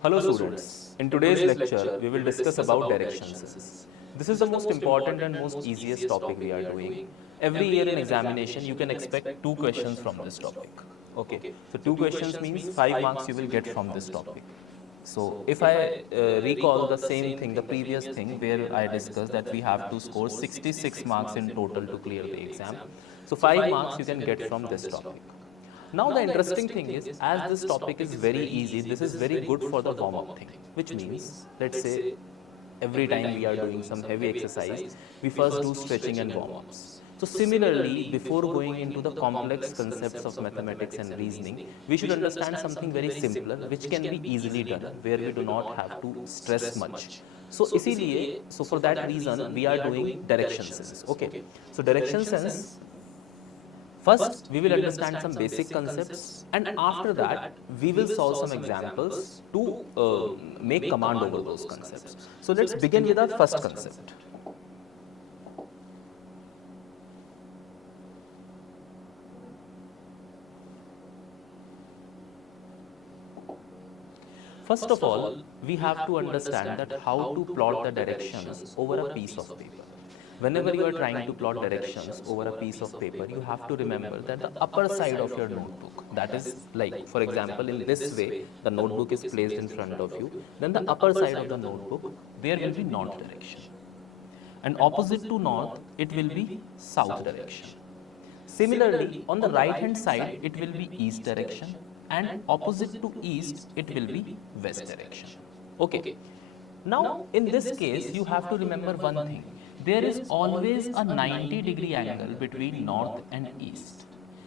Hello students, in today's lecture we will discuss about direction sense. This is the most important and most easiest topic we are doing. Every year in examination you can expect two questions from this topic. Okay, so two questions means 5 marks you will get from this topic. So if I recall the same thing, the previous thing where I discussed that we have to score 66 marks in total to clear the exam. So 5 marks you can get from this topic. Now the interesting thing is, as this topic is very easy, this is very good for the warm-up thing, which means, let's say, every time we are doing some heavy exercise, we first do stretching and warm-ups. So similarly, before going into the complex concepts of mathematics and reasoning, we should understand something very simpler, which can be easily done, where we do not have to stress much. So for that reason, we are doing direction sense. Okay. So direction sense. First, we will understand some basic concepts, and after that, we will solve some examples to make command over those concepts. So let's begin with our first concept. First of all, we have to understand that how to plot the directions over a piece of paper. Whenever you are trying to plot directions over a piece of paper, you have to remember that the upper side of your notebook, that is like, for example, in this way, the notebook is placed in front of you, then the upper side of the notebook, there will be north direction. And opposite to north, it will be south direction. Similarly, on the right hand side, it will be east direction, and opposite to east, it will be west direction. Okay. Now, in this case, you have to remember one thing. There is always a 90-degree angle between north and east.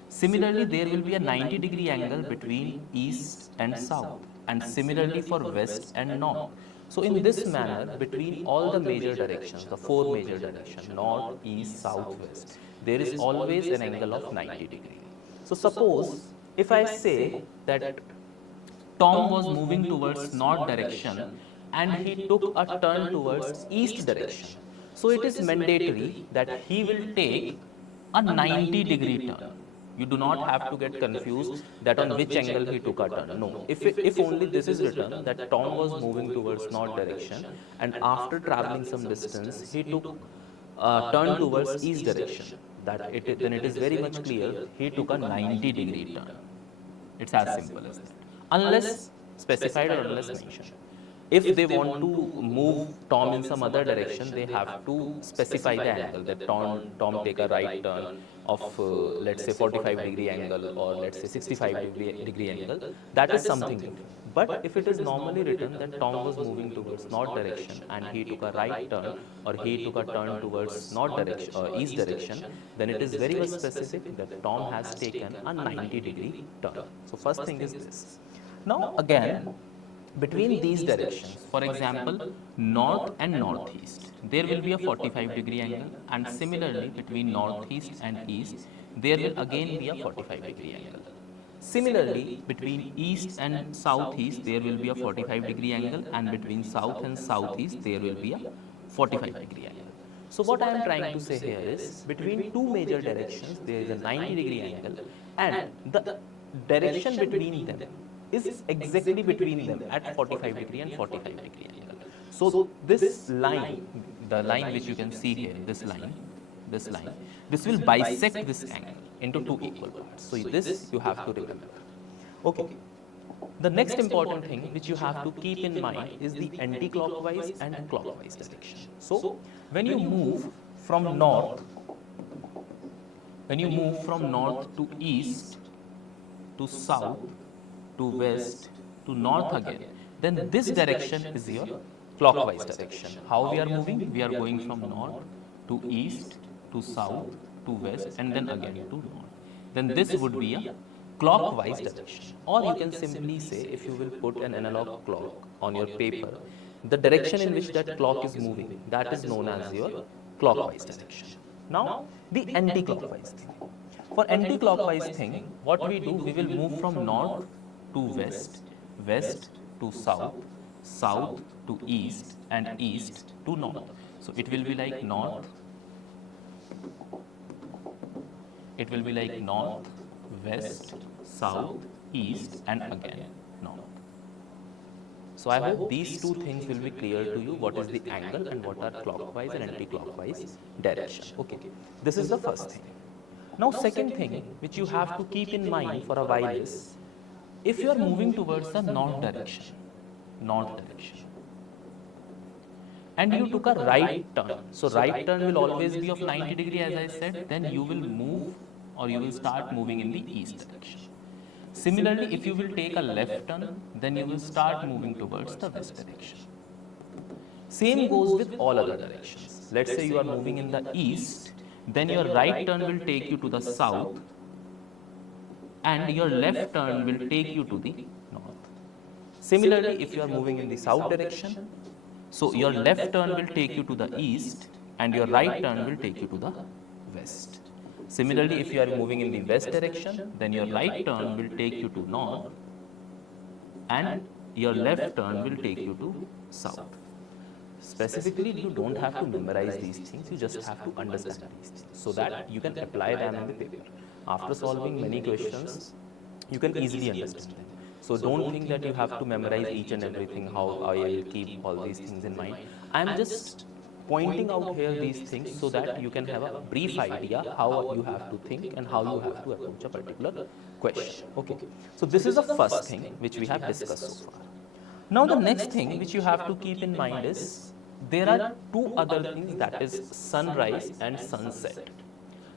Similarly, there will be a 90-degree angle between east and south, and similarly for west and north. So in this manner, between all the major directions, the four major directions, north, east, south, west, there is always an angle of 90 degree. So suppose if I say that Tom was moving towards north direction and he took a turn towards east direction. So it is mandatory that he will take a 90-degree turn. You do not have to get confused that on which angle he took a turn. No, if only this is written that Tom was moving towards north direction and after traveling some distance he took a turn towards east direction. Then it is very much clear he took a 90-degree turn. It's as simple as that. Unless specified or unless mentioned. If they want to move Tom in some other direction, they have to specify the angle that Tom take a right turn of let's say 45-degree angle or let's say 65-degree angle. That is something different. But if it is normally written that Tom was moving towards north direction and he took a right turn or he took a turn towards north direction or east direction, then it is very much specific that Tom has taken a 90-degree turn. So first thing is this. Now again, between these directions, for example, north and northeast, there will be a 45-degree angle, and similarly between northeast and east, there will again be a 45-degree angle. Similarly, between east and southeast, there will be a 45-degree angle, and between south and southeast, there will be a 45-degree angle. So what I am trying to say here is, between two major directions, there is a 90-degree angle, and the direction between them is exactly between them at 45-degree and 45-degree angle. So this line, the line which you can see here, this line, this will bisect this angle into two equal parts. So this you have to remember. Okay. The next important thing which you have to keep in mind is the anti-clockwise and clockwise direction. So when you move from north to east to south to west to north again, then this direction is your clockwise direction. How we are moving? We are going from north to east to south to west and then again to north. Then this would be a clockwise direction. Or you can simply say, if you will put an analog clock on your paper, the direction in which that clock is moving, that is known as your clockwise direction. Now, the anti-clockwise thing. For anti-clockwise thing, what we do, we will move from north to west, west to south, south to east, and east to north. So it will be like north, west, south, east, and again north. So I hope these two things will be clear to you, what is the angle and what are clockwise and anti-clockwise direction. Okay, this is the first thing. Now second thing which you have to keep in mind for a while is, if you are moving towards the north direction, and you took a right turn, so right turn will always be of 90 degree as I said, then you will move or you will start moving in the east direction. Similarly, if you will take a left turn, then you will start moving towards the west direction. Same goes with all other directions. Let's say you are moving in the east, then your right turn will take you to the south and your left turn will take you to the north. Similarly, if you are moving in the south direction, so your left turn will take you to the east and your right turn will take you to the west. Similarly, if you are moving in the west direction, then your right turn will take you to north and your left turn will take you to south. Specifically, you don't have to memorize these things, you just have to understand these things so that you can apply them in the paper. After solving many questions, you can easily understand them. So don't think that you have to memorize each and everything, how I will keep all these things in mind. I am just pointing out here these things so that you can have a brief idea how you have to think and how you have to approach a particular question. Okay, so this is the first thing which we have discussed so far. Now the next thing which you have to keep in mind is, there are two other things, that is sunrise and sunset.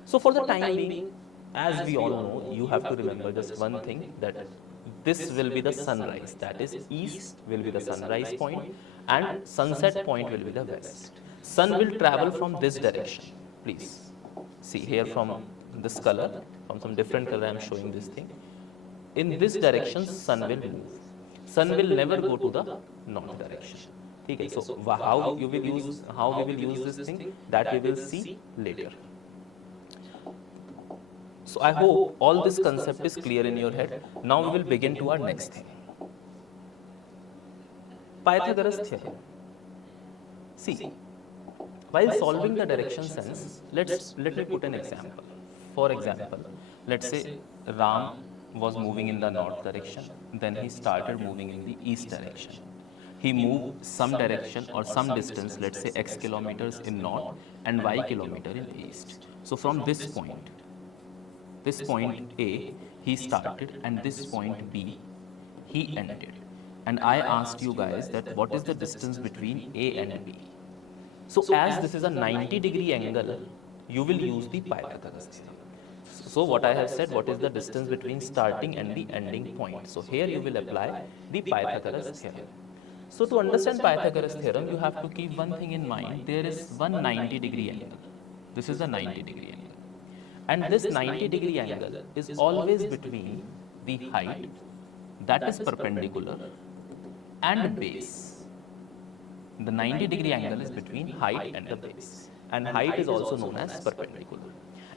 So for the time being, as we all know, you have to remember just one thing, that this will be the sunrise, that is east will be the sunrise point and sunset point will be the west. Sun will travel from this direction. Please see here from this color, from some different color I am showing this thing. In this direction sun will move. Sun will never go to the north direction. Okay, so how we will use this thing, that we will see later. So I hope all this concept is clear in your head. Now we will begin to our next thing. Pythagoras theorem. See, while solving the direction sense, let me put an example. For example, let's say Ram was moving in the north direction, then he started moving in the east direction. He moved some direction or some distance, let's say x kilometers in north and y kilometer in east. So from this point A, he started, and this point B, he ended. And I asked you guys that what is the distance between A and B. So as this is a 90-degree angle, you will use the Pythagoras theorem. So what I have said, what is the distance between starting and the ending point. So here you will apply the Pythagoras theorem. So to understand Pythagoras theorem, you have to keep one thing in mind. There is one 90-degree angle. This is a 90-degree angle. And this 90-degree angle is always between the height, that is perpendicular, and base. The 90-degree angle is between height and the base. And height is also known as perpendicular.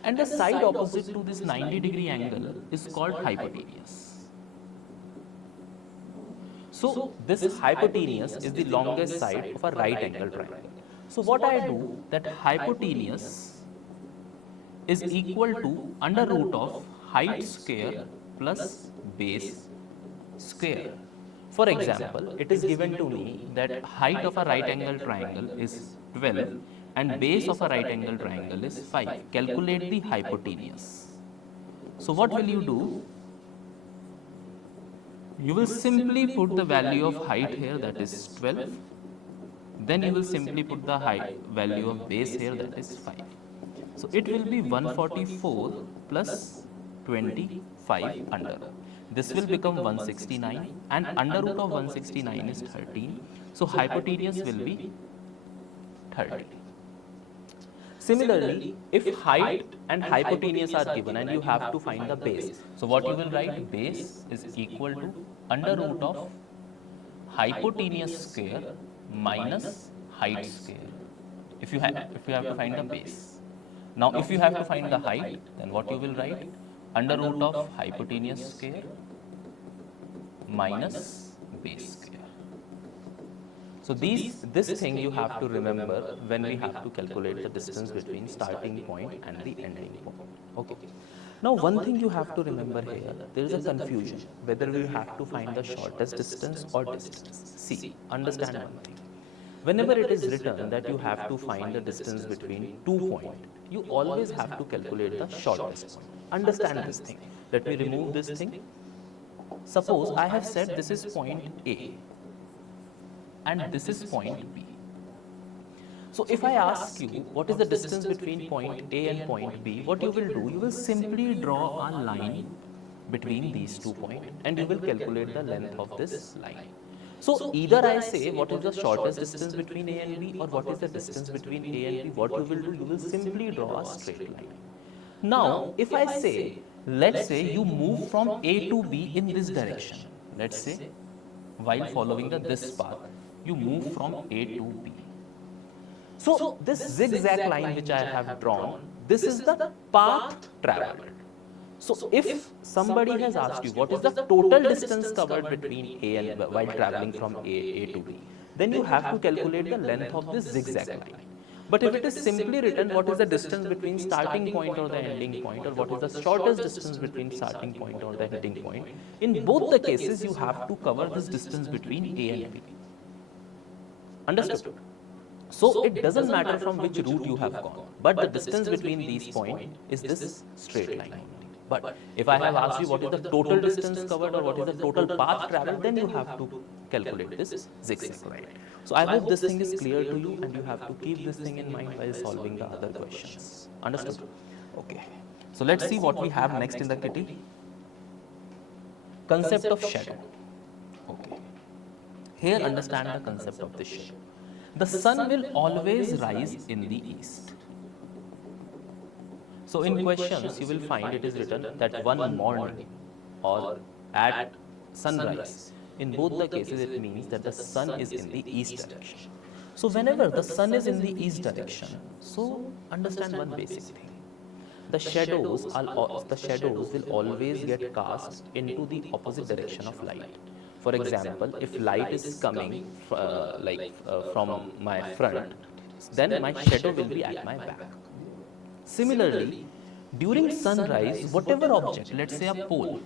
And the side opposite to this 90-degree angle is called hypotenuse. So this hypotenuse is the longest side of a right angle triangle. So what I do, that hypotenuse is equal to under root of height square plus base square. For example, it is given to me that height of a right angle triangle is 12 and base of a right angle triangle is 5. Calculate the hypotenuse. So what will you do? You will simply put the value of height here, that is 12. Then you will simply put the height value of base here, that is 5. So it will be 144 plus 25 under. This will become 169 and under root of 169 is 13. So hypotenuse will be 30. Similarly, if height and hypotenuse are given and you have to find the base, so what you will write? Base is equal to under root of hypotenuse square minus height square. If you have to find the base. Now, if you have to find the height, then what you will write? Under root of hypotenuse square minus base square. So this thing you have to remember when we have to calculate the distance between starting point and the ending point. Okay. Now, one thing you have to remember here, there is a confusion whether we have to find the shortest distance or distance. See, understand one thing. Whenever it is written that you have to find the distance between 2 points, you always have to calculate the shortest point. Understand this thing. Let me remove this thing. Suppose I have said this is point A and this is point B. So if I ask you what is the distance between point A and point B, what you will do, you will simply draw a line between these 2 points and you will calculate the length of this line. So either I say what is the shortest distance between A and B or what is the distance between A and B, what you will do, you will simply draw a straight line. Now, if I say, let's say you move from A to B in this direction, let's say while following this path, you move from A to B. So this zigzag line which I have drawn, this is the path traveled. So if somebody has asked you what is the total distance covered between A and B while traveling from A to B, then you have to calculate the length of this zigzag line. But if it is simply written what is the distance between starting point or the ending point, or what is the shortest distance between starting point or the ending point, in both the cases you have to cover this distance between A and B. Understood? So it doesn't matter from which route you have gone, but the distance between these points is this straight line. But if I have asked you what is the total distance covered or what is the total path traveled, then you have to calculate this zigzag line. So I hope this thing is clear to you and you have to keep this thing in mind while solving the other questions. Understood? Okay. So let's see what we have next in the kitty. Concept of shadow. Okay. Here understand the concept of the shadow. The sun will always rise in the east. So in questions, you will find it is written that one morning or at sunrise. In both the cases, it means that the sun is in the east direction. So whenever the sun is in the east direction, so understand one basic thing. The shadows will always get cast into the opposite direction of light. For example, if light is coming from my front, then my shadow will be at my back. Similarly, during sunrise, whatever object, let's say a pole,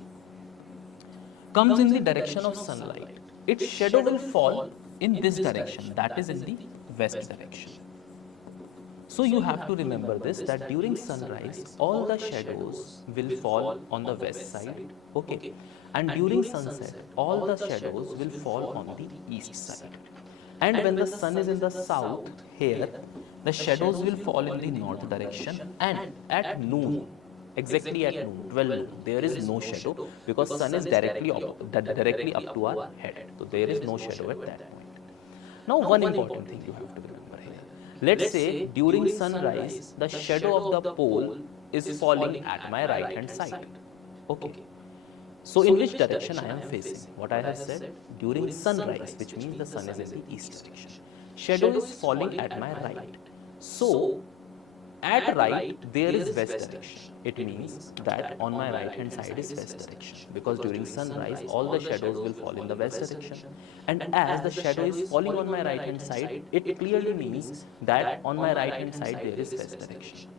comes in the direction of sunlight, its shadow will fall in this direction, that is in the west direction. So you have to remember this, that during sunrise, all the shadows will fall on the west side, okay? And during sunset, all the shadows will fall on the east side. And when the sun is in the south, here, the shadows will fall in the north direction, and at noon, exactly at noon, 12 noon, there is no shadow because sun is directly up to our head. So there is no shadow at that point. Now one important thing you have to remember here. Let's say during sunrise, the shadow of the pole is falling at my right hand side. Okay. So in which direction I am facing? What I have said, during sunrise, which means the sun is in the east direction. Shadow is falling at my right. So at right, there is west direction. It means that on my right hand side is west direction, because during sunrise, all the shadows will fall in the west direction. And as the shadow is falling on my right hand side, it clearly means that on my right hand side there is west direction.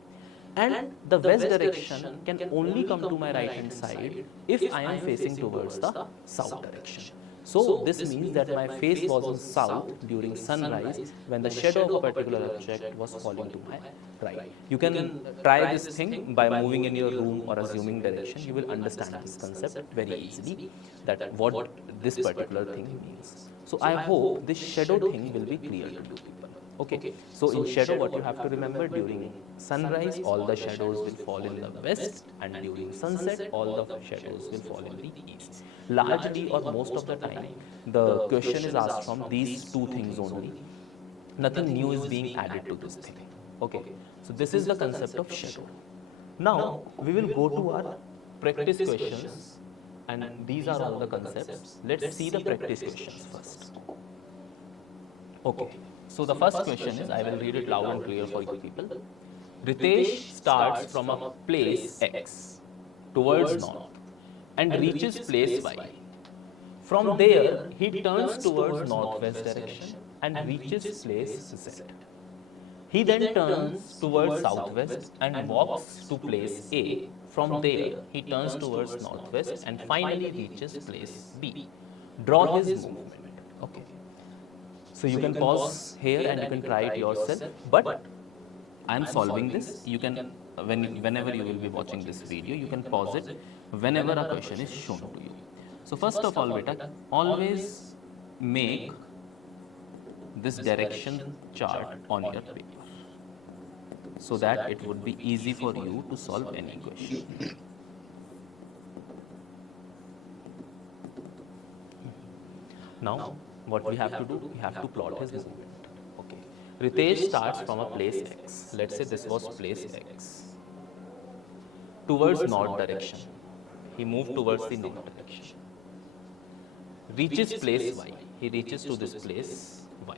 And the west direction can only come to my right hand side if I am facing towards the south direction. So this means that my face was in south during sunrise when the shadow of a particular object was falling to my right. You can try this thing by moving in your room or assuming direction. You will understand this concept very easily, that what this particular thing means. So I hope this shadow thing will be clear to you people. Okay, so in shadow, what you have to remember, during sunrise, all the shadows will fall in the west, and during sunset, all the shadows will fall in the east. Largely or most of the time, the question is asked from these two things only. Nothing new is being added to this thing. Okay, so this is the concept of shadow. Now, we will go to our practice questions, and these are all the concepts. Let's see the practice questions first. Okay. So the first question is, I will read it loud and clear for you people. Ritesh starts from a place X towards north and reaches place Y. From there, he turns towards northwest direction and reaches place Z. He then turns towards southwest and walks to place A From there, he turns towards northwest and finally reaches place B. Draw his movement. Okay. So you can pause here and you can try it yourself. But I am solving this. You can, whenever you will be watching this video, you can pause it whenever a question is shown to you. So first of all, beta, always make this direction chart on your paper so that it would be easy for you to solve any question. Now, what we have to do, we have to plot his movement. Okay. Ritesh starts from a place X. Let's say this was place X. Towards north direction. He moved towards the north direction. Reaches place Y. He reaches to this place Y.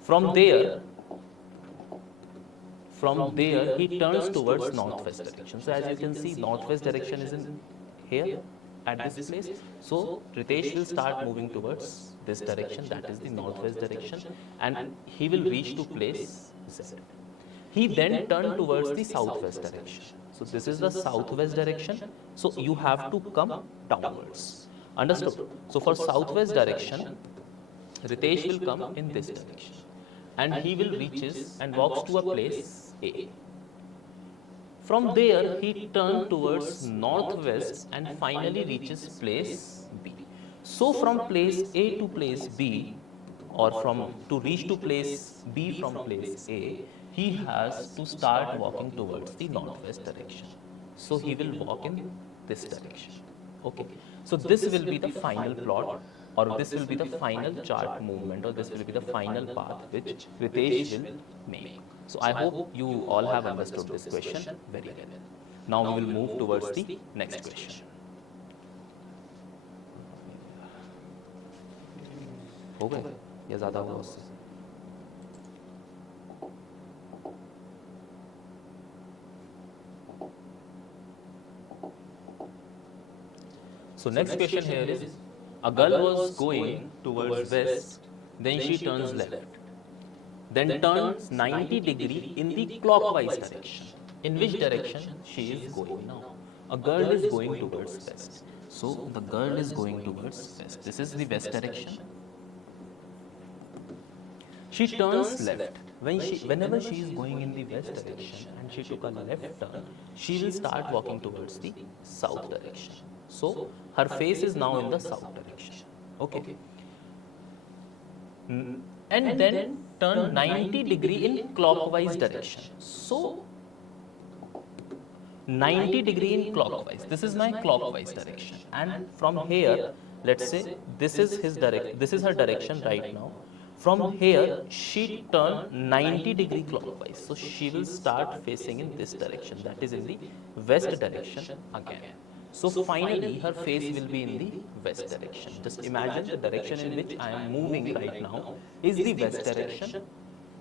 From there, he turns towards northwest direction. So as you can see, northwest direction is in here at this place. So Ritesh will start moving towards this direction, that is the northwest direction, and he will reach to place Z. He then turn towards the southwest direction. So this is the southwest direction. So you have to come downwards. Understood? So for southwest direction, Ritesh will come in this direction and he will reaches and walks to a place A. From there, he turns towards northwest and finally reaches place B. So from place A to place B, or to reach to place B from place A, he has to start walking towards the northwest direction. So he will walk in this direction. Okay. So this will be the final plot, or this will be the final chart movement, or this will be the final path which Ritesh will make. So I hope you all have understood this question very well. Now we will move towards the next question. हो गए या ज़्यादा हुआ उससे? So next question here is, a girl was going towards west, then she turns left, then turns 90 degree in the clockwise direction. In which direction she is going now? A girl is going towards west. So the girl is going towards west. This is the west direction. She turns left. Whenever she is going in the west direction and she took a left turn, she will start walking towards the south direction. So her face is now in the south direction. Okay. And then turn 90 degree in clockwise direction. So 90 degree in clockwise. This is my clockwise direction. And from here, let's say this is her direction right now. From here, she turned 90 degree clockwise. So she will start facing in this direction. That is in the west direction again. So finally, her face will be in the west direction. Just imagine the direction in which I am moving right now is the west direction.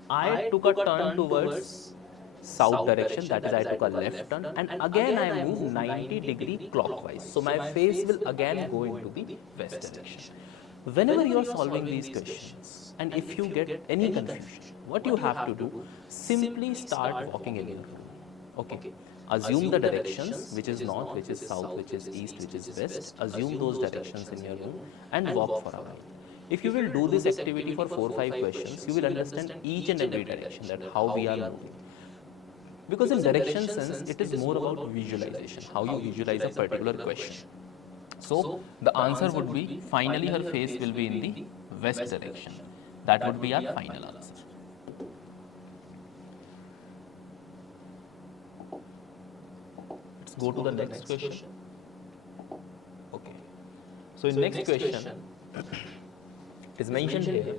I took a turn towards south direction, that is I took a left turn, and again I move 90 degree clockwise. So my face will again go into the west direction. Whenever you are solving these questions, and if you get any confusion, what you have to do, simply start walking in your room. Okay. Assume the directions, which is north, which is south, which is east, which is west. Assume those directions in your room and walk for a while. If you will do this activity for 4 or 5 questions, you will understand each and every direction, that how we are moving. Because in direction sense, it is more about visualization, how you visualize a particular question. So the answer would be, finally her face will be in the west direction. That would be our final answer. Let's go to the next question. Okay. So in next question, it is mentioned here,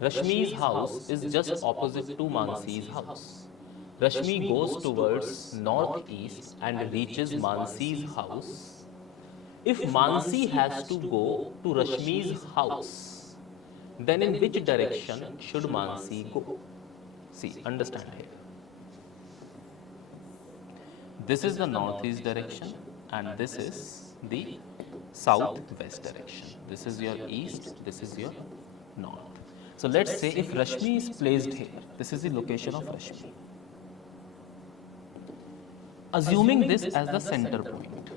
Rashmi's house is just opposite to Mansi's house. Rashmi goes towards northeast and reaches Mansi's house. If Mansi has to go to Rashmi's house, then in which direction should Mansi go? See, understand here. This is the northeast direction and this is the southwest direction. This is your east, this is your north. So let's say if Rashmi is placed here, this is the location of Rashmi. assuming this as the center point,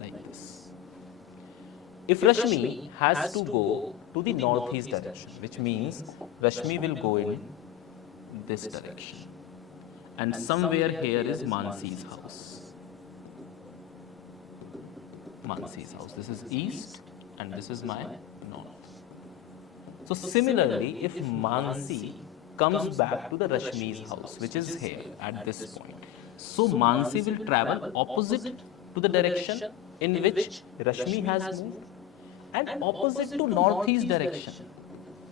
like this. If Rashmi has to go to the northeast direction, which means Rashmi will go in this direction. And somewhere here is Mansi's house. Mansi's house. This is east and this is my north. So similarly, if Mansi comes back to the Rashmi's house, which is here at this point, so Mansi will travel opposite to the direction in which Rashmi has moved and opposite to northeast direction.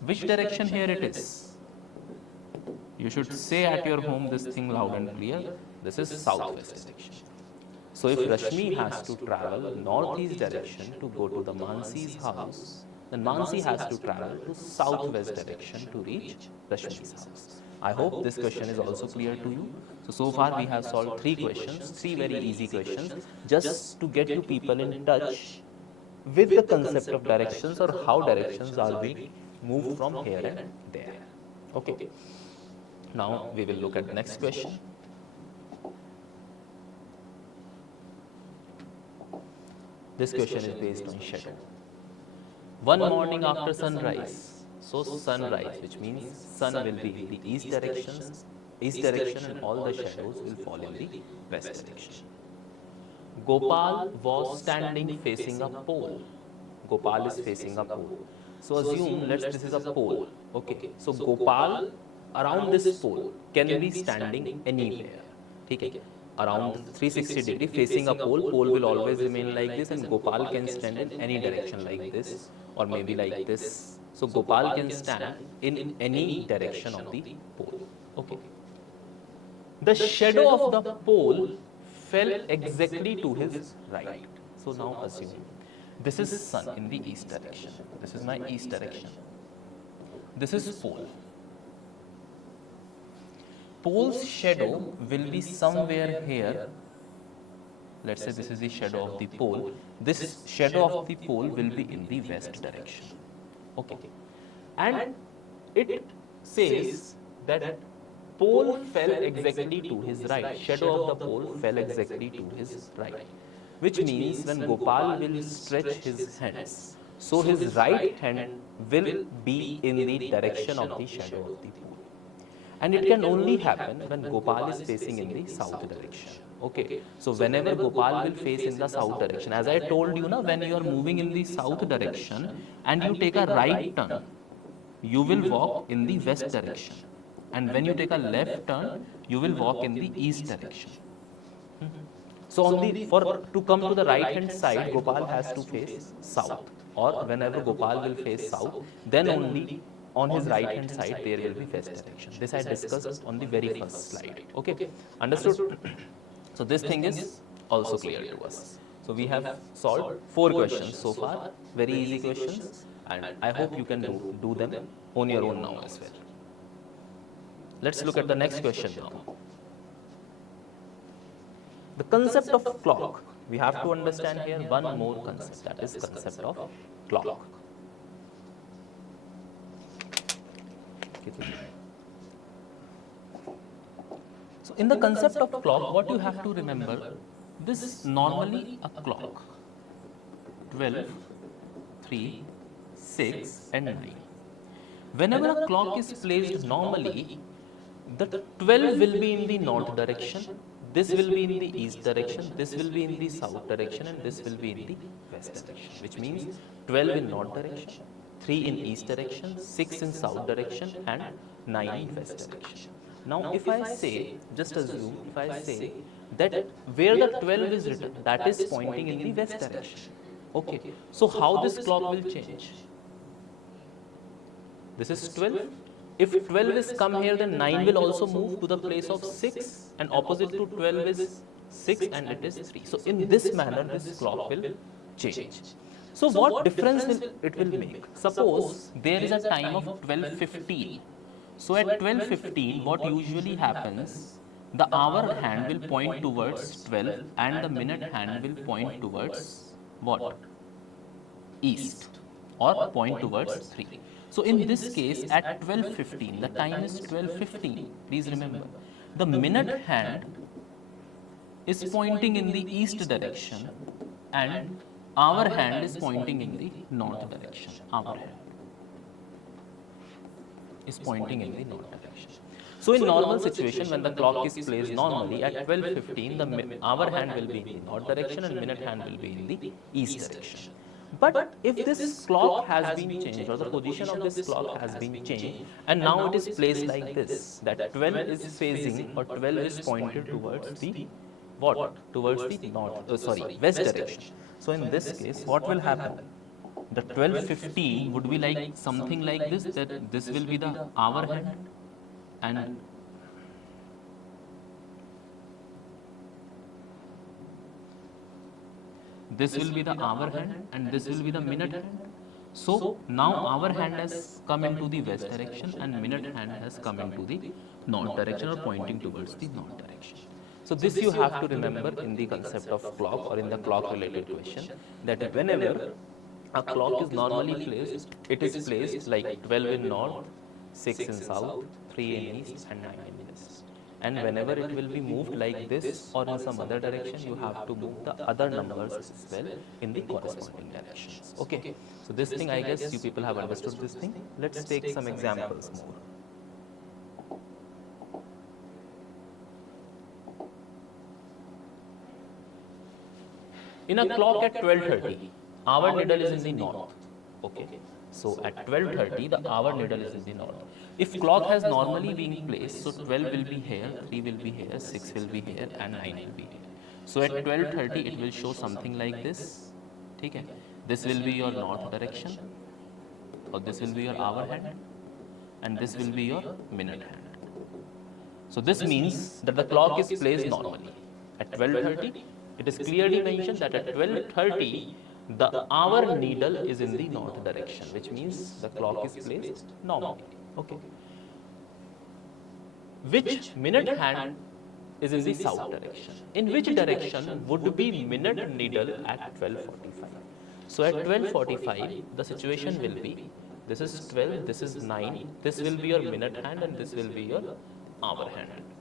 Which direction here it is? You should say at your home this thing loud and clear. This is southwest direction. So if Rashmi has to travel northeast direction to go to the Mansi's house, then Mansi has to travel to southwest direction to reach Rashmi's house. I hope this question is also clear to you. So far we have solved 3 questions, 3 very easy questions, just to get you people in touch with the concept of directions or how directions are being moved from here and there. Okay. Now we will look at the next question. This question is based on shadow. One morning after sunrise, so sunrise, which means sun will be in the east direction and all the shadows will fall in the west direction. Gopal was standing facing a pole. Gopal is facing a pole. So assume this is a pole. Okay. So Gopal around this pole can be standing anywhere. Okay. Around 360 degree facing a pole, pole will always remain like this and Gopal can stand in any direction like this or maybe like this. So Gopal can stand in any direction of the pole. Okay. The shadow of the pole fell exactly to his right. So now assume this is sun in the east direction. This is my east direction. This is pole. Pole's shadow will be somewhere here. Let's say this is the shadow of the pole. This shadow of the pole will be in the west direction. Okay. And it says that pole fell exactly to his right. Shadow of the pole fell exactly to his right. Which means when Gopal will stretch his hands, so his right hand will be in the direction of the shadow of the pole. And it can only happen when Gopal is facing in the south direction. Okay. So whenever Gopal will face in the south direction, as I told you, when you are moving in the south direction and you take a right turn, you will walk in the west direction. And when you take a left turn, you will walk in the east direction. So to come to the right hand side, Gopal has to face south. Or whenever Gopal will face south, then only on his right hand side there will be west direction. This I discussed on the very first slide. Okay, understood? So this thing is also clear to us. So we have solved 4 questions so far, very easy questions, and I hope you can do them on your own now as well. Let's look at the next question now. The concept of clock. We have to understand here one more concept, that is concept of clock. So in the concept of clock, what you have to remember, this is normally a clock. 12, 3, 6 and 9. Whenever a clock is placed normally, the 12 will be in the north direction, this will be in the east direction, this will be in the south direction and this will be in the west direction. Which means 12 in north direction, 3 in east direction, 6 in south direction and 9 in west direction. Now if I say, just assume, if I say that where the 12 is written, that is pointing in the west direction. Okay, so how this clock will change? This is 12. If 12 is come here, then 9 will also move to the place of 6 and opposite to 12 is 6 and it is 3. So in this manner, this clock will change. So what difference will it will make? Suppose there is a time of 12:15. So at 12:15, what usually happens, the hour hand will point towards 12 and the minute hand will point towards what? East or point towards 3. So in this case, at 12:15, the time is 12:15, please remember. the minute hand is pointing in the east direction and our hand is pointing in the north direction. Our hand is pointing in the north direction. So in normal situation, when the clock is placed normally at 12:15, our hand will be in the north direction and minute hand will be in the east direction. But if this clock has been changed, or the position of this clock has been changed, and now it is placed like this, that 12 is phasing, or 12 is pointed towards the what? Towards the west direction. So in this case, what will happen? The 12:15 would be like something like this, that this will be the our hand and this will be the our hand and this will be the minute hand. So now our hand has come into the west direction and minute hand has come into the north direction, or pointing towards the north direction. So this you have to remember in the concept of clock, or in the clock related question, that whenever a clock is normally placed, it is placed like 12 in north, 6 in south, 3 in east and 9 in west. And whenever it will be moved like this or in some other direction, you have to move the other numbers as well in the corresponding directions. Okay. So this thing, I guess you people have understood this thing. Let's take some examples more. In a clock at 12:30, our needle is in the north. Okay. So at 12:30, the hour needle is in the north. If clock has normally been placed, so 12 will be here, 3 will be here, 6 will be here, and 9 will be here. So at 12:30, it will show something like this. Okay. This will be your north direction, or this will be your hour hand, and this will be your minute hand. So this means that the clock is placed normally. At 12:30, it is clearly mentioned that at 12:30, the hour needle is in the north direction, which means the clock is placed normally. Okay. Which minute hand is in the south direction? In which direction would be minute needle at 12:45? So at 12:45, the situation will be, this is 12, this is 9, this will be your minute hand and this will be your hour hand.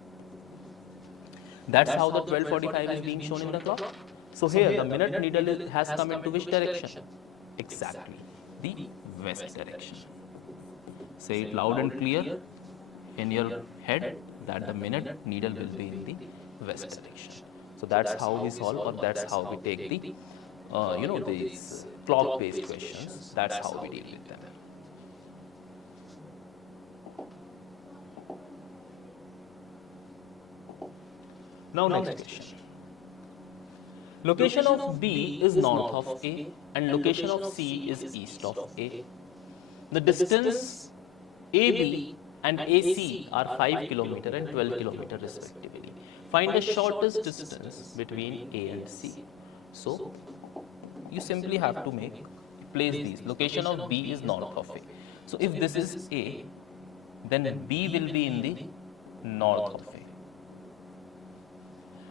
That's how the 12:45 is being shown in the clock. So here the minute needle has come into which direction? Exactly, the west direction. Say it loud and clear in your head that the minute needle will be in the west direction. So that's how we solve, or that's how we take the these clock based questions. That's how we deal with them. Now next question. Location of B is north of A and location of C is east of A. The distance AB and AC are 5 km and 12 km respectively. Find the shortest distance between A and C. So you simply have to place these. Location of B is north of A. So if this is A, then B will be in the north of A.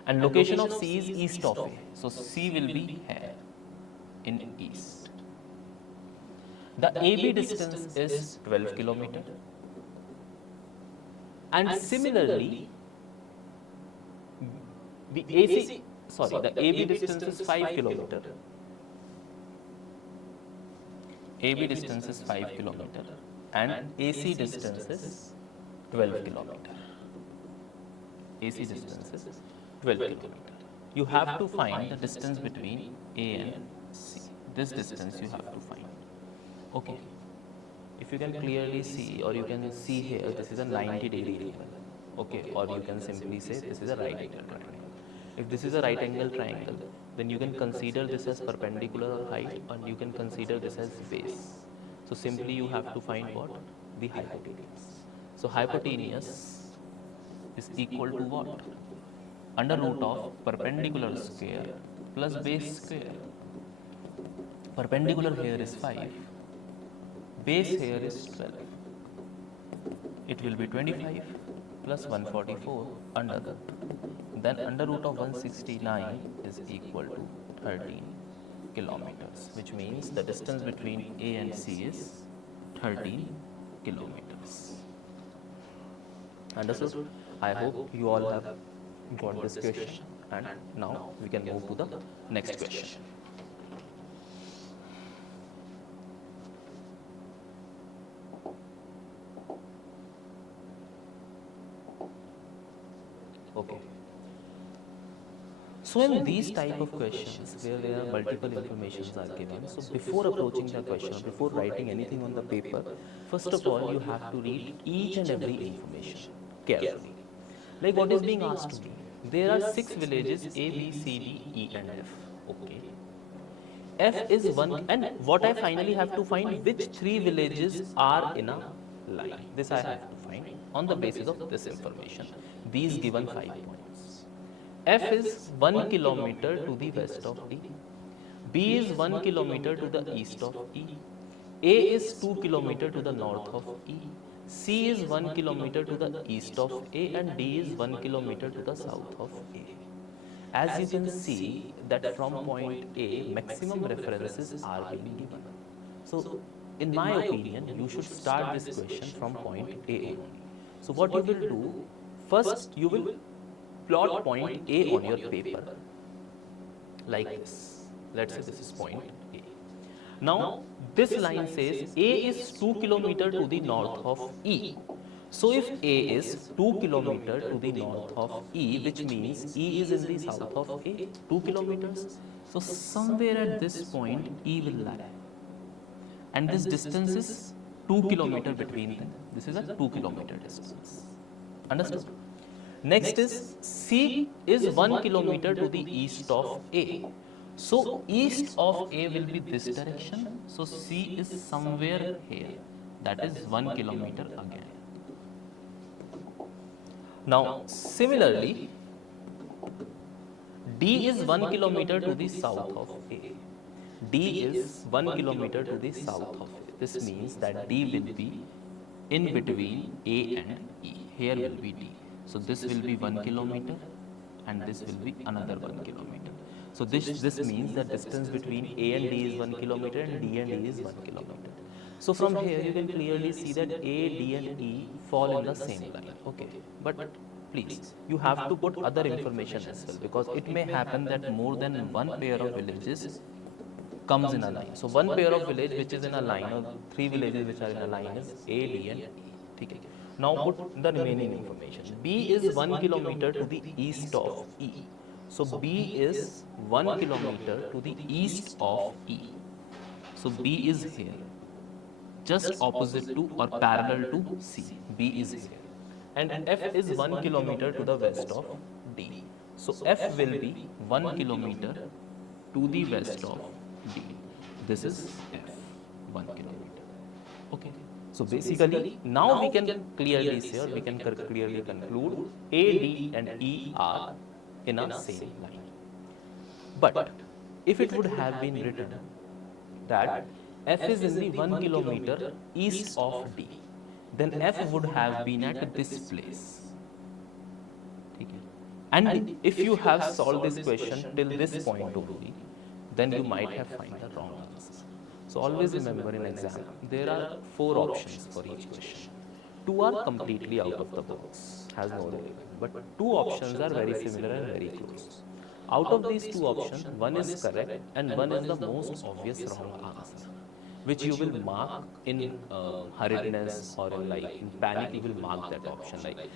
And location of C is east of A. So C will be here in east. The AB distance is 12 km. And similarly, the AB distance is 5 km. AB distance is 5 km and AC distance is 12 km. AC distance is 12 km. You have to find the distance between A and C. This distance you have to find. Okay. If you can clearly see, or you can see here, this is a 90-degree angle. Okay. Or you can simply say this is a right angle triangle. If this is a right angle triangle, then you can consider this as perpendicular or height, or you can consider this as base. So simply you have to find what? The hypotenuse. So hypotenuse is equal to what? Under root of perpendicular square plus base square. Perpendicular here is 5, base here is 12. It will be 25 plus 144 then under root of 169 is equal to 13 kilometers, which means the distance between A and C is 13 kilometers. Understood? I hope you all have got this question, and now we can move to the next question. Okay. So in these type of questions where there are multiple informations are given, so before approaching the question, before writing anything on the paper, first of all you have to read each and every information carefully. Like what is being asked to me? There are 6 villages A, B, C, D, E and F. Okay. F is one, and what I finally have to find, which 3 villages are in a line. This I have to find on the basis of this information. These given 5 points. F is 1 kilometer to the west of D. B is 1 kilometer to the east of E. A is 2 kilometer to the north of E. C is 1 kilometer to the east of A, and D is 1 kilometer to the south of A. As you can see that from point A, maximum references are being given. So, in my opinion, you should start this question from point A only. So, what you will do, first you will plot point A on your paper like this. Let's say this is point A. Now, this line says A is 2 kilometer to the north of E. So, if A is 2 kilometer to the north of E, which means E is in the south of A, 2 kilometers. So, somewhere at this point E will lie. And this distance is 2 kilometer between them. This is a 2 kilometer distance. Understood? Next is C is 1 kilometer to the east of A. So, east of A will be this direction. So, C is somewhere here. That is 1 kilometer again. Now, similarly, D is 1 kilometer to the south of A. D is 1 kilometer to the south of A. This means that D will be in between A and E. Here will be D. So, this will be 1 kilometer and this will be another 1 kilometer. So, this means that distance between A and D is 1 kilometer and D and E is 1 kilometer. So, from here you can clearly see that A, D and E fall in the same line. Okay. But please, you have to put other information as well, because it may happen that more than one pair of villages comes in a line. So, one pair of village which is in a line, or 3 villages which are in a line is A, D and E. Okay. Now, put the remaining information. B is 1 kilometer to the east of E. So, B is 1 kilometer to the east of E. So, B is here, just opposite to or parallel to C. B is here. And F is 1 kilometer to the west of D. So, F will be 1 kilometer to the west of D. This is F, 1 kilometer. Okay. So, basically, now we can clearly say, or we can clearly conclude A, D and E are in a same line. But if it would have been written that F is in the 1 kilometer east of D, then F would have been at this place. And if you have solved this question till this point only, then you might have found the wrong answer. So, always remember in exam, there are 4 options for each question. 2 are completely out of the box, has no relevance, but 2 options are very similar and very close. Out of these 2 options, one is correct and one is the most obvious wrong answer, which you will mark in hurriedness or in panic. You will mark that option. Like,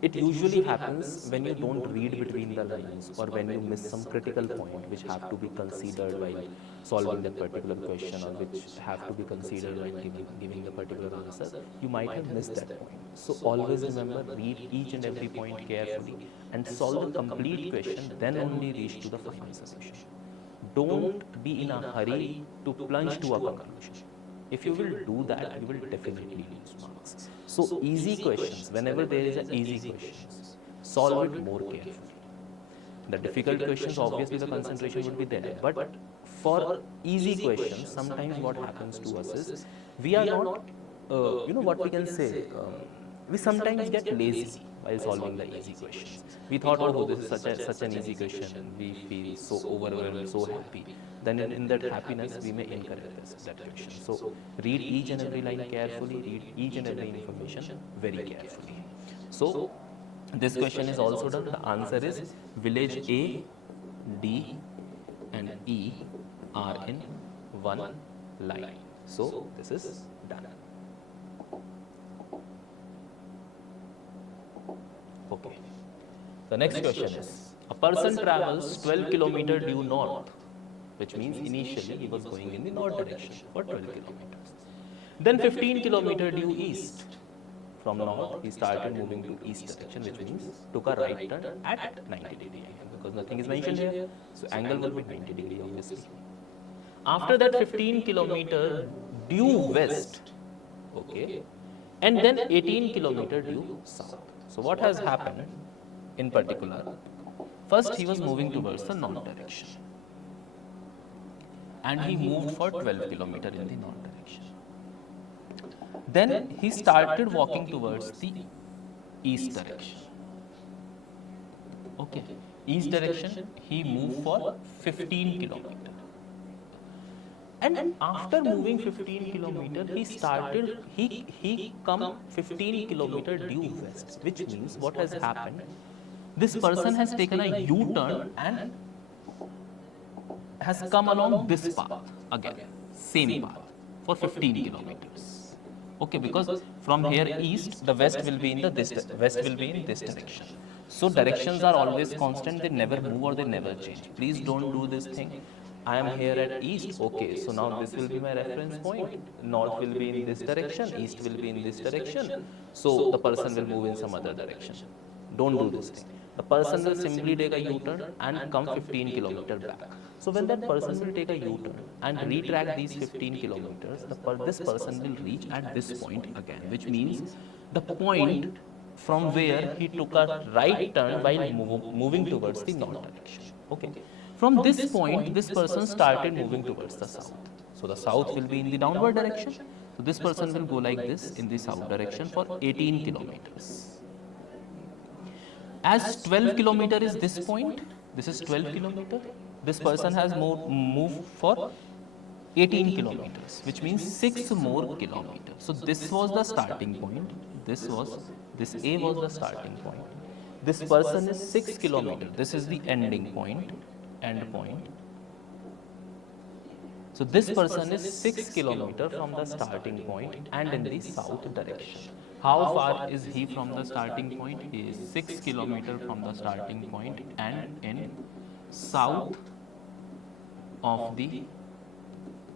it usually happens when you don't read between the lines, or when you miss some critical point which have to be considered while solving that particular question, or which have to be considered while giving the particular answer. You might have missed that point. So, always remember, read each and every point carefully and solve the complete question, then only reach to the final solution. Don't be in a hurry to plunge to a conclusion. If you will do that, you will definitely lose marks. So, easy questions, whenever there is an easy question, solve it more carefully. The difficult questions, obviously the concentration would be there, but for easy questions, sometimes what happens to us is, we are not, what we can say, we sometimes get lazy while solving the easy questions. We thought, oh, this is such an easy question, we feel so overwhelmed, so happy. Then in that happiness, we may incorrect that question. So, read each and every line carefully, read each and every information very carefully. So this question is also done. The answer is village A, D and E are in one line. So this is done. Okay. The next question is, a person travels 12 kilometers due north, which means initially he was going in the north direction for 12 kilometers. Then 15 kilometers due east. From north, he started moving to east direction, which means took a right turn at 90-degree angle, because nothing is mentioned here. So angle will be 90-degree obviously. After that 15 kilometers due west, okay, and then 18 kilometers due south. So what has happened in particular? First he was moving towards the north direction, and he moved for 12 kilometers in the north direction. Then he started walking towards the east direction. Okay, east direction he moved for 15 kilometers. And after moving 15 kilometers, he come 15 kilometers due west, which means what has happened? This person has taken a U-turn and has come along this path again, same path for 15 kilometers. Okay, because from here east, the west will be in this direction. So directions are always constant, they never move or they never change. Please don't do this thing. I am here at east, okay, so now this will be my reference point. North will be in this direction, east will be in this direction. So the person will move in some other direction. Don't do this thing. The person will simply take a U-turn and come 15 kilometers back. So when that person will take a U-turn and retrack these 15 kilometers, this person will reach at this point again, which means the point from where he took a right turn while moving towards the north direction. Okay. From this point, this person started moving towards the south. So the south will be in the downward direction. So this person will go like this in the south direction for 18 kilometers. As 12 kilometers is this point, this is 12 kilometers. This person has moved for 18 kilometers, which means 6 more kilometers. So this was the starting point. This A was the starting point. This person is 6 kilometers. This is the ending point. End point. So this person is 6 kilometers from the starting point and in the south direction. How far is he from the starting point? He is 6 kilometers from the starting point and in south of the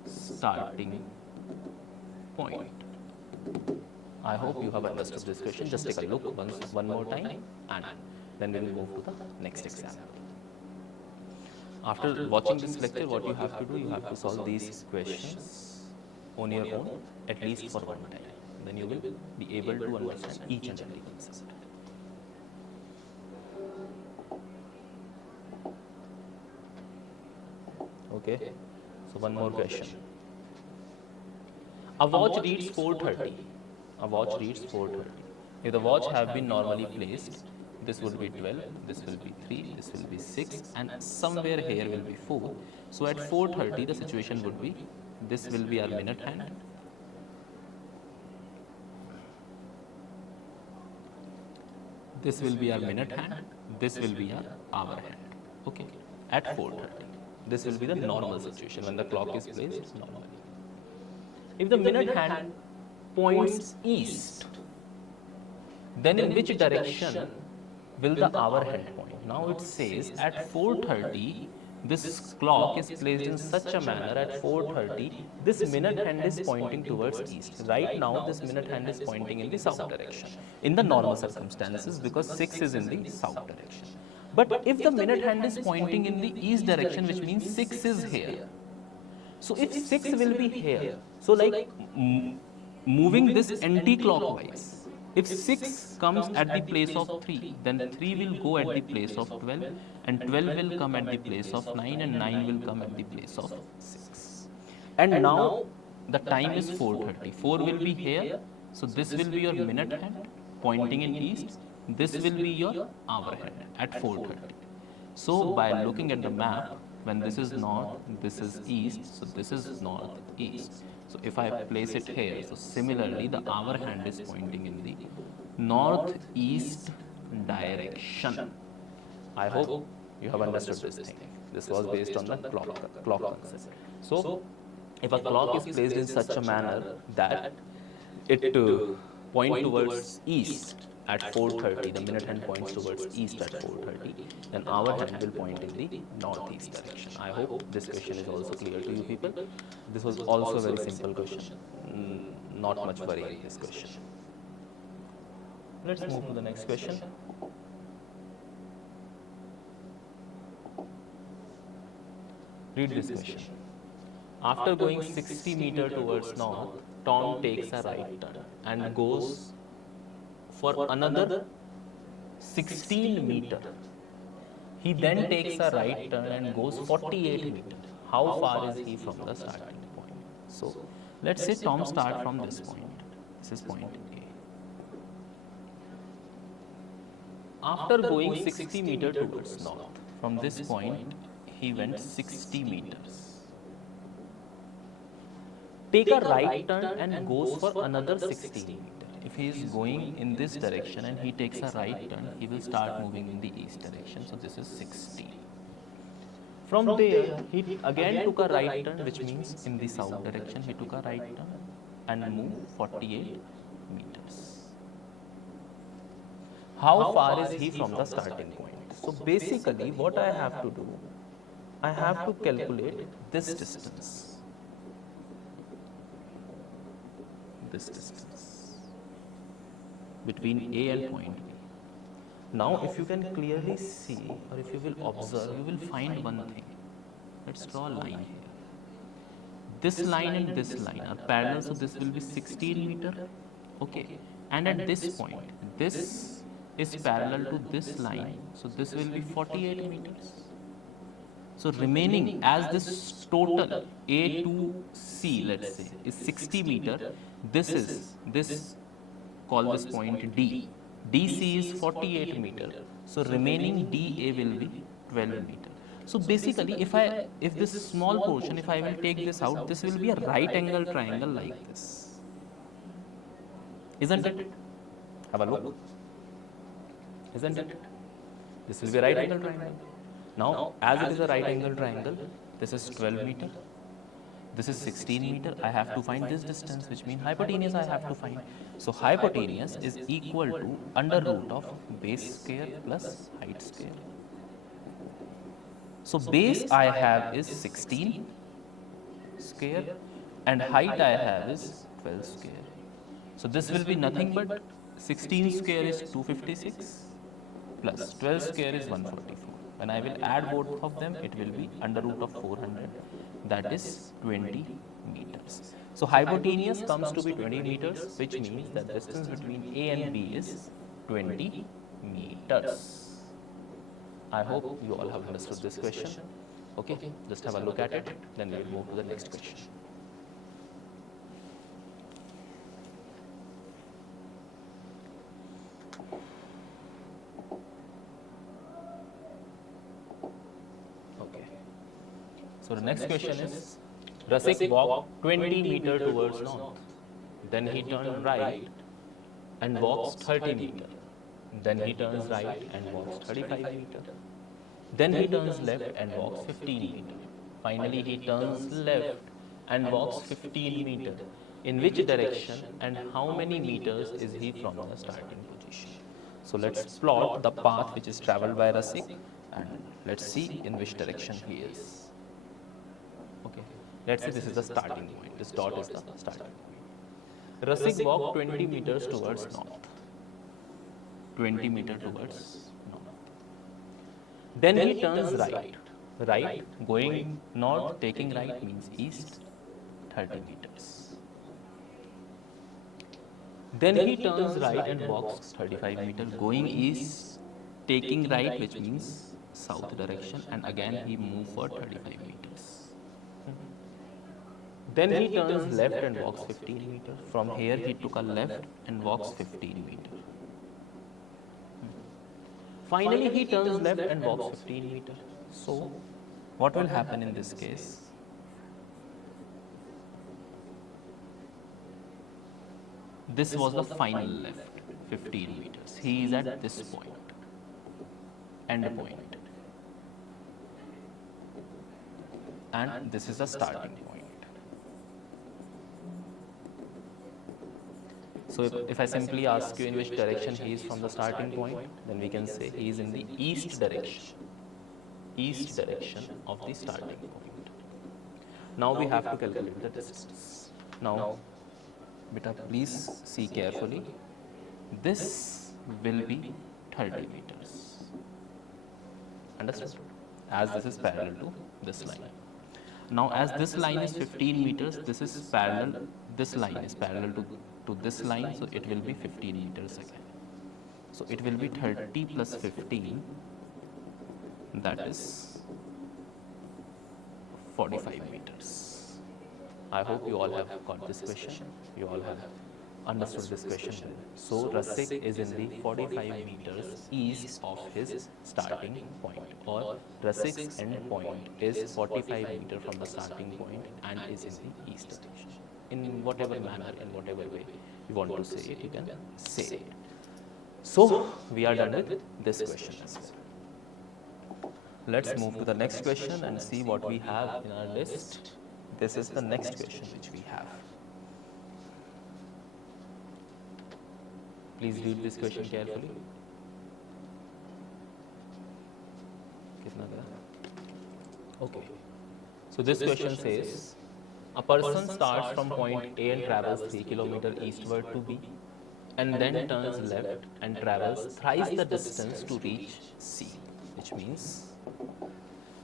starting point. I hope you have understood this question. Just take a look one more time and then we will move to the next example. After watching this lecture, what you have to do, you have to solve these questions on your own at least for one time. Then you will be able to understand each and every concept. Okay, so one more question. A watch reads 4:30. A watch reads 4:30. If the watch have been normally placed, this would be 12, this will be 3, this will be 6, and somewhere here will be 4. So at 4:30, the situation would be, this will be our minute hand. This will be our minute hand, this will be our hour hand. Okay, at 4:30. This will be the normal situation when the clock is placed normally. If the minute hand points east, then in which direction will the hour hand point? Now it says at 4:30, this clock is placed in such a manner at 4:30, this minute hand is pointing towards east. Right now, this minute hand is pointing in the south direction in the normal circumstances because 6 is in the south direction. But if the minute hand is pointing in the east direction, which means 6 is here. So if 6 will be here, so like moving this anti-clockwise, if 6 comes at the place of 3, then 3 will go at the place of 12, and 12 will come at the place of 9, and 9 will come at the place of 6. And now the time is 4:30. 4 will be here, so this will be your minute hand pointing in east. This will be your hour hand at 4:30. So by looking at the map, when this is north, this is east, so this is north, east. So if I place it here, so similarly the hour hand is pointing in the northeast direction. I hope you have understood this thing. This was based on the clock concept. So, if a clock is placed in such a manner that it point towards east at 4:30, the minute hand points towards east at 4:30, then our hand will point in the northeast direction. I hope this question is also clear to you people. This was also a very simple question. Not much worry in this question. Let's move to the next question. Read this question. After going 60 meter towards north, Tom takes a right turn and goes for another 16 meter. He then takes a right turn and goes 48 meter. How far is he from the starting point? So, let's say Tom starts from this point. This is point A. After going 60 meter towards north, from this point, he went 60 meters. Take a right turn and goes for another 60 meters. If he is going in this direction and he takes a right turn, he will start moving in the east direction. So this is 60. From there, he again took a right turn, which means in the south direction, he took a right turn and moved 48 meters. How far is he from the starting point? So basically, what I have to do, I have to calculate this distance. This distance between A and point B. Now, if you can clearly see, or if you will observe, you will find one thing. Let's draw a line here. This line and this line are parallel, so this will be 16 meter. Okay. And at this point, this is parallel to this line, so this will be 48 meters. So remaining as this total A to C, let's say, is 60 meter. This call this point D. DC is 48 meter. So remaining DA will be 12 meter. So basically, if this small portion, if I will take this out, this will be a right angle triangle like this. Isn't it? Have a look. Isn't it? This will be a right angle triangle. Now, as it is a right angle triangle, this is 12 meter, this is 16 meter, I have to find this distance, which means hypotenuse I have to find. So, hypotenuse is equal to under root of base square plus height square. So, base I have is 16 square and height I have is 12 square. So, this will be nothing but 16 square is 256 plus 12 square is 144. When I will add both of them, it will be under root of 400, that is 20 meters. So hypotenuse comes to be 20 meters, which means that distance between A and B is 20 meters. I hope you all have understood this question. Okay, just have a look at it, then we will move to the next question. So the next question is, Rasik walked 20 meters towards north. Then he turned right and walks 30 meters. Then he turns right and walks 35 meters. Then he turns left and walks 15 meters. Finally, he turns left and walks 15 meters. In which direction and how many meters is he from the starting position? So let's plot the path which is traveled by Rasik and let's see in which direction he is. Okay, let's say this is the starting point. This dot is the starting point. Rasik walked 20 meters towards north. 20 meters towards north. Then he turns right. Right, going north, taking right means east, 30 meters. Then he turns right and walks 35 meters, going east, taking right, which means south direction, and again he moves for 35 meters. Then he turns left and walks 15 meters. From here he took a left and walks 15 meters. Finally he turns left and walks 15 meters. So what will happen in this case? This was the final left. 15 meters. He is at this point, end point, and this is the starting point. So if I simply ask you in which direction he is from the starting point, then we can say he is in the east direction of the starting point. Now we have to calculate the distance. Now, beta, please see carefully. This will be 30 meters. Understood? As this is parallel to this line. Now, as this line is 15 meters, this is parallel, this line is parallel to this line, so it will be 15 meters again. So it will be 30 plus 15, that is 45 meters. I hope you all have got this question. You all have understood this question. So Rasik is in the 45 meters east of his starting point, or Rasik's end point is 45 meters from the starting point and is in the east direction. In whatever manner, in whatever way you want to say it, you can say it. So we are done with this question as well. Let's move to the next question and see what we have in our list. This is the next question which we have. Please read this question carefully. Okay. So this question says, a person starts from point A and travels 3 km eastward to B, and then turns left and travels thrice the distance to reach C, which means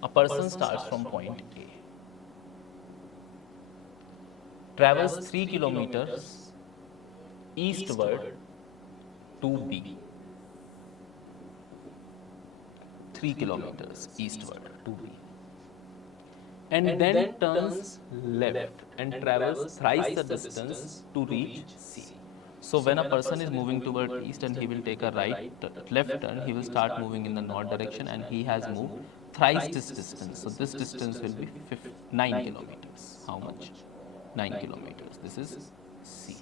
a person starts from point A, travels 3 kilometers eastward to B, 3 kilometers eastward to B, and then turns left and travels thrice the distance to reach C. So when a person is moving toward east and he will take a left turn, he will start moving in the north direction, and he has moved thrice this distance. So this distance will be 9 kilometers. How much? 9 kilometers. This is C.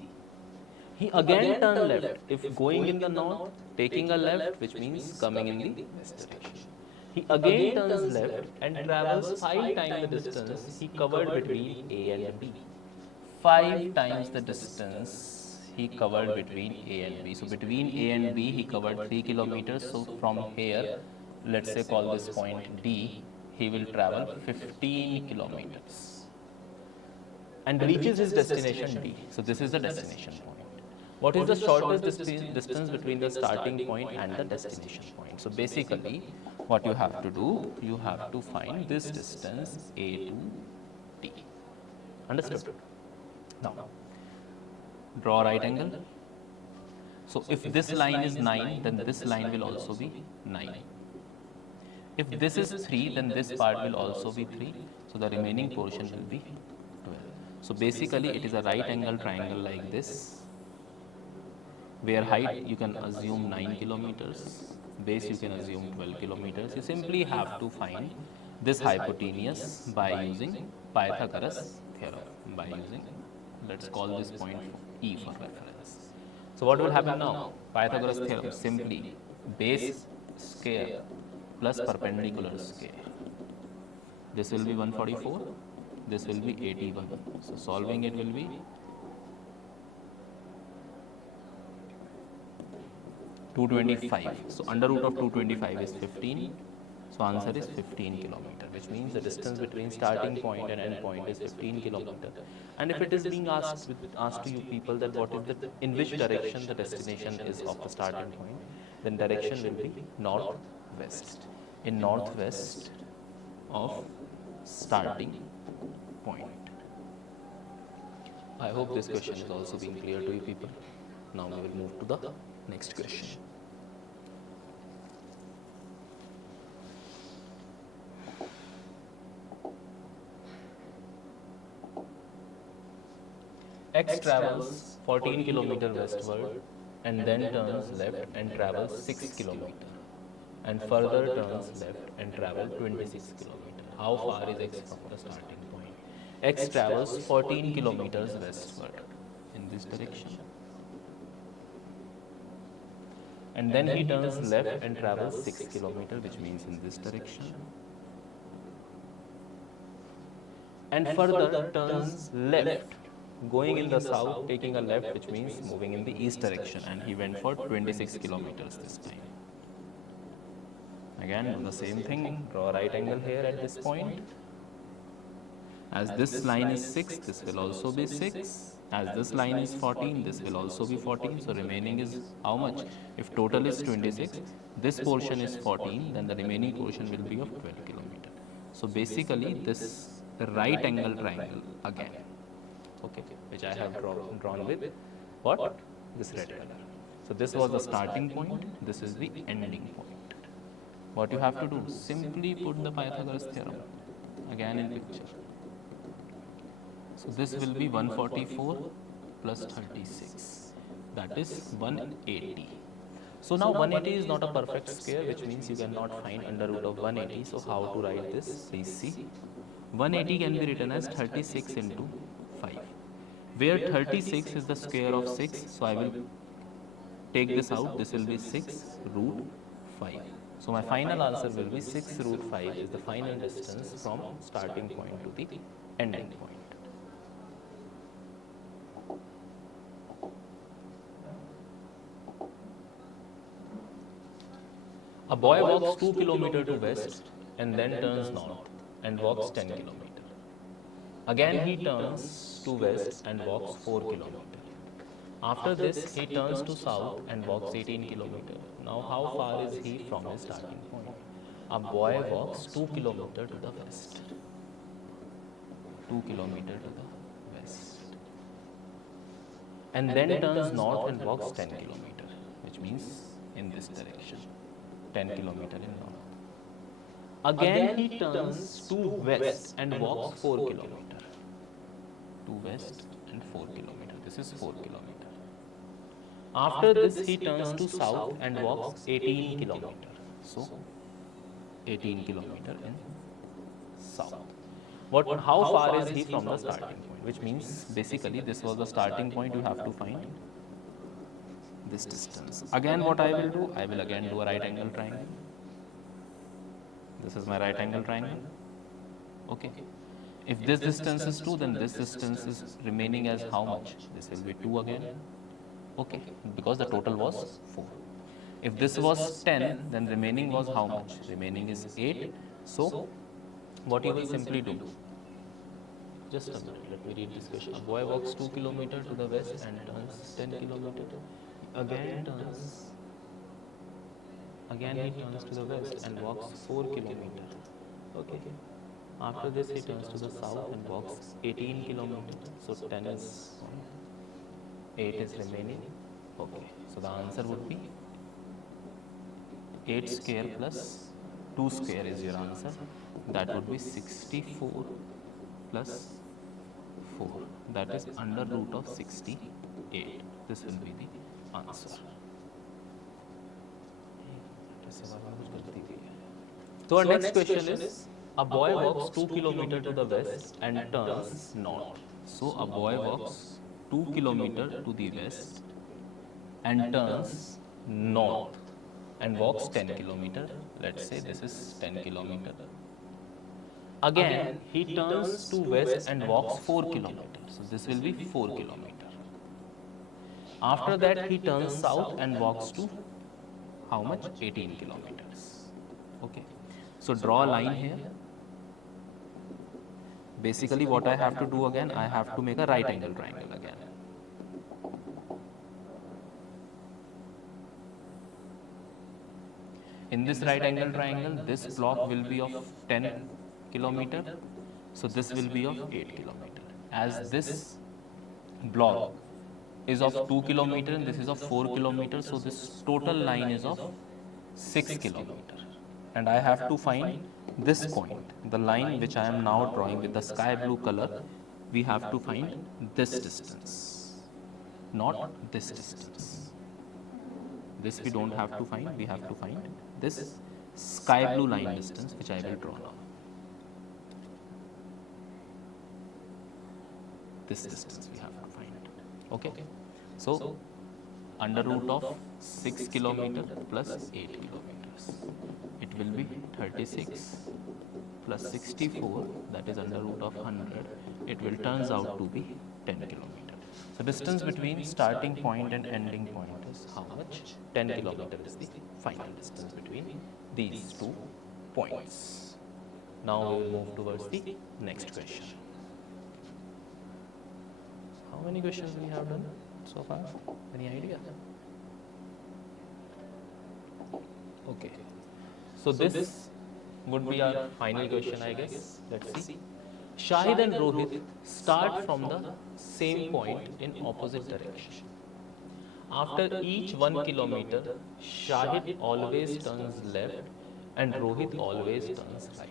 He again turned left. If going in the north, taking a left, which means coming in the west direction. He again turns left and travels 5 times the distance he covered between A and B. 5 times the distance he covered between A and B. So between A and B, he covered 3 kilometers. So from here, let's say call this point D, he will travel 15 kilometers and reaches his destination D. So this is the destination point. What is the shortest distance between the starting point and the destination point? So basically, what you have to do, you have to find this distance A to D. Understood? Now, draw a right angle. So if this line is 9, then this line will also be 9. If this is 3, then this part will also be 3. So the remaining portion will be 12. So basically, it is a right angle triangle like this, where height you can assume 9 kilometers, base you can assume 12 kilometers. You simply have to find this hypotenuse by using Pythagoras theorem, by using, let's call this point E for reference. So what will happen now? Pythagoras theorem, simply base square plus perpendicular square. This will be 144, this will be 81. So solving it will be 225. So under root of 225 is 15. So answer is 15 kilometer, which means the distance between starting point and end point is 15 kilometer. And if it is being asked to you people that what is the, in which direction the destination is of the starting point, then direction will be northwest. In northwest of starting point. I hope this question is also being clear to you people. Now we will move to the next question. X travels 14 km westward and then turns left and travels 6 km and further turns left and travels 26 km. How far is X from the starting point? X travels 14 km westward in this direction. and then he turns left and travels 6 kilometers, which means in this direction, and further turns left, going in the south, taking a left, which means moving in the east direction, and he went for 26 kilometers this time. Again, do the same thing, draw a right angle here at this point. As this line is 6, this will also be 6. As this line is 14, this will also be 14. So remaining is how much? If total is 26, this portion is 14, then the remaining portion will be of 12 kilometers. So basically this right angle triangle again, okay, which I have drawn with what? This red color. So this was the starting point, this is the ending point. What you have to do? Simply put the Pythagoras theorem again in picture. So this will be 144 plus 36, that is 180. So now 180 is not a perfect square, which means you cannot find under root of 180. So how to write this? Please see. 180 can be written as 36 into 5, where 36 is the square of 6. So I will take this out. This will be 6 root 5. So my final answer will be 6 root 5 is the final distance from starting point to the ending point. A boy walks 2 kilometers to west and then turns north and walks 10 kilometers. Again he turns to west and walks 4 kilometers. After this he turns to south and walks 18 kilometers. Now how far is he from his starting point? A boy walks 2 kilometers to the west. 2 kilometers to the west. And then turns north and walks 10 kilometers, which means in this direction. 10 kilometers in north. Again he turns to west and walks 4 kilometers. To west and 4 kilometers. This is 4 kilometers. After this he turns to south and walks 18 kilometers. So 18 kilometers in south. How far is he from the starting point? Which means basically this was the starting point. You have to find this distance. Again what I will do? I will again do a right angle triangle. This is my right angle triangle. Okay. If this distance is 2, then this distance is remaining as how much? This will be 2 again. Okay. Because the total was 4. If this was 10, then remaining was how much? Remaining is 8. So what you will simply do? Just a minute, let me read this question. A boy walks 2 kilometers to the west and turns 10 kilometers. Again he turns to the west and walks 4 kilometers. Okay. After this he turns to the south and walks 18 kilometers. So 10 is 8 is remaining. Okay. So the answer would be 8 square plus 2 square is your answer. That would be 64 plus 4. That is under root of 68. This will be the answer. So our next question is, a boy walks 2 kilometers to the west and turns north. So a boy walks 2 kilometers to the west and turns north and walks 10 kilometers. Let's say this is 10 kilometers. Again he turns to west and walks 4 kilometers. So this will be 4 kilometers. After that he turns south and walks to how much? 18 kilometers. Okay. So draw a line here. Basically what I have to do again, I have to make a right angle triangle again. In this right angle triangle, this block will be of 10 kilometers. So this will be of 8 kilometers. As this block is of 2 kilometers and this is of 4 kilometers, so this total line is of 6 kilometers. And I have to find this point, the line which I am now drawing with the sky blue color. We have to find this distance, not this distance. This we don't have to find, we have to find this sky blue line distance, which I will draw now. This distance we have to find. Okay. So under root of 6 kilometer plus 8 kilometers. It will be 36 plus 64, that is under root of 100. It will turns out to be 10 kilometer. So distance between starting point and ending point is how much? 10 kilometer is the final distance between these 2 points. Now we will move towards the next question. How many questions we have done so far? Any idea? Okay. So this would be our final question, I guess. Let's see. Shahid and Rohit start from the same point in opposite direction. After each 1 kilometer, Shahid always turns left and Rohit always turns right.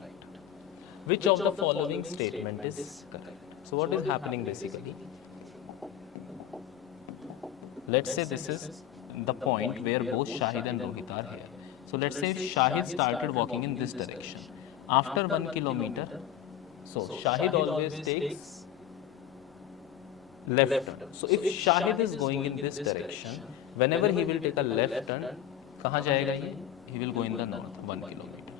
Which of the following statement is correct? So what is happening basically? Let's say this is the point where both Shahid and Rohit are here. So let's say Shahid started walking in this direction. After 1 kilometer, so Shahid always takes left turn. So if Shahid is going in this direction, whenever he will take a left turn, kahan jayega he? He will go in the north 1 kilometer.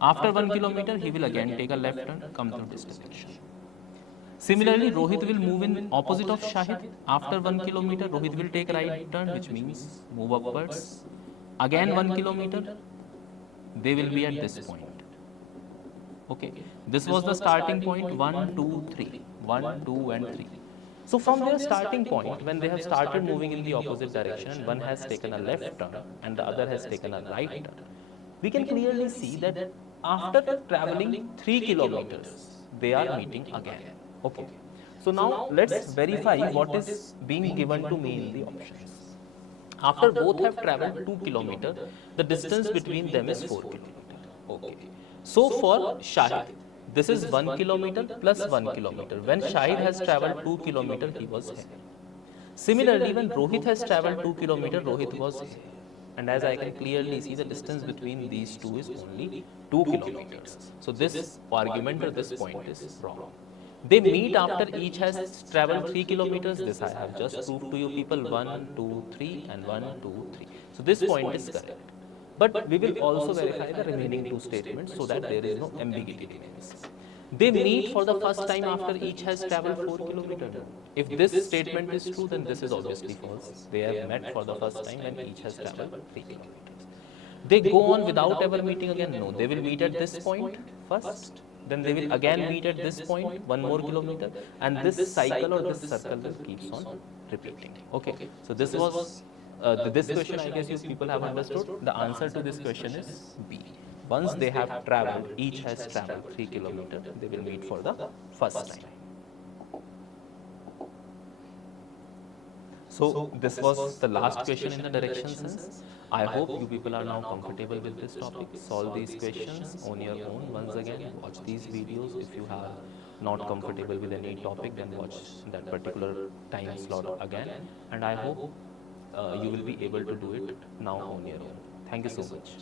After 1 kilometer, he will again take a left turn, come to this direction. Similarly, Rohit will move in opposite of Shahid. After 1 kilometer, Rohit will take right turn, which means move upwards. Again 1 kilometer, they will be at this point. Okay, this was the starting point 1, 2, 3. 1, 2 and 3. So from their starting point, when they have started moving in the opposite direction, one has taken a left turn and the other has taken a right turn, we can clearly see that after traveling 3 kilometers, they are meeting again. Okay. So now let's verify what is being given to me in the options. After both have traveled 2 kilometers, the distance between them is 4 kilometers. Okay. So for Shahid, this is 1 kilometer plus 1 kilometer. When Shahid has traveled 2 kilometers, he was here. Similarly, when Rohit has traveled 2 kilometers, Rohit was here. And as I can clearly see, the distance between these two is only 2 kilometers. So this argument or this point is wrong. They meet after each has traveled 3 kilometers. This I have just proved to you people, 1, 2, 3 and 1, 2, 3. So this point is correct. But we will also verify the remaining 2 statements so that there is no ambiguity in this. They meet for the first time after each has traveled 4 kilometers. If this statement is true, then this is obviously false. They have met for the first time when each has traveled 3 kilometers. They go on without ever meeting again? No, they will meet at this point first. Then they will again meet at this point, 1 more kilometer, and this cycle or this circle will keeps on repeating. Okay, so this was this question. I guess you people have understood. The answer to this question is B. Once they have traveled, each has traveled 3 kilometers, they will meet for the first time. So this was the last question in the direction sense. I hope you people are now comfortable with this topic. Solve these questions on your own. Once again, watch these videos. If you are not comfortable with any topic, then watch that particular time slot again. And I hope you will be able to do it now on your own. Thank you so much.